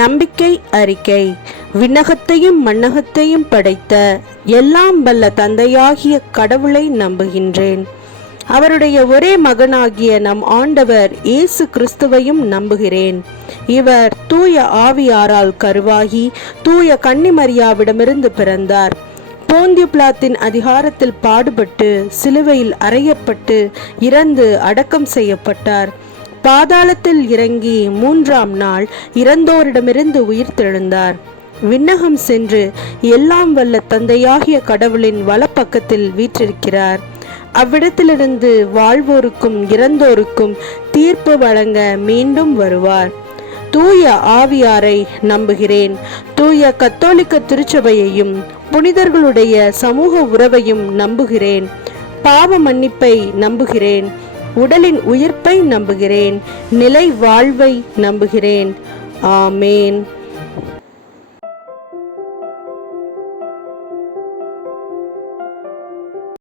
நம்பிக்கை அறிக்கை விண்ணகத்தையும் மண்ணகத்தையும் படைத்த எல்லாம் வல்ல தந்தையாகிய கடவுளை நம்புகின்றேன் அவருடைய ஒரே மகனாகிய நம் ஆண்டவர் இயேசு கிறிஸ்துவையும் நம்புகிறேன் இவர் தூய ஆவியாரால் கருவாகி தூய கன்னிமரியாவிடமிருந்து பிறந்தார் போந்திய பிளாத்தின் அதிகாரத்தில் பாடுபட்டு சிலுவையில் அறையப்பட்டு இறந்து அடக்கம் செய்யப்பட்டார் பாதாளத்தில் இறங்கி மூன்றாம் நாள் இறந்தோரிடமிருந்து உயிர் தெழுந்தார் விண்ணகம் சென்று எல்லாம் வல்ல தந்தையாகிய கடவுளின் வலப்பக்கத்தில் வீற்றிருக்கிறார் அவ்விடத்திலிருந்து வாழ்வோருக்கும் இறந்தோருக்கும் தீர்ப்பு வழங்க மீண்டும் வருவார் தூய ஆவியாரை நம்புகிறேன் தூய கத்தோலிக்க திருச்சபையையும் புனிதர்களுடைய சமூக உறவையும் நம்புகிறேன் பாவ மன்னிப்பை நம்புகிறேன் உடலின் உயிர்ப்பை நம்புகிறேன் நிலை வாழ்வை நம்புகிறேன் ஆமேன்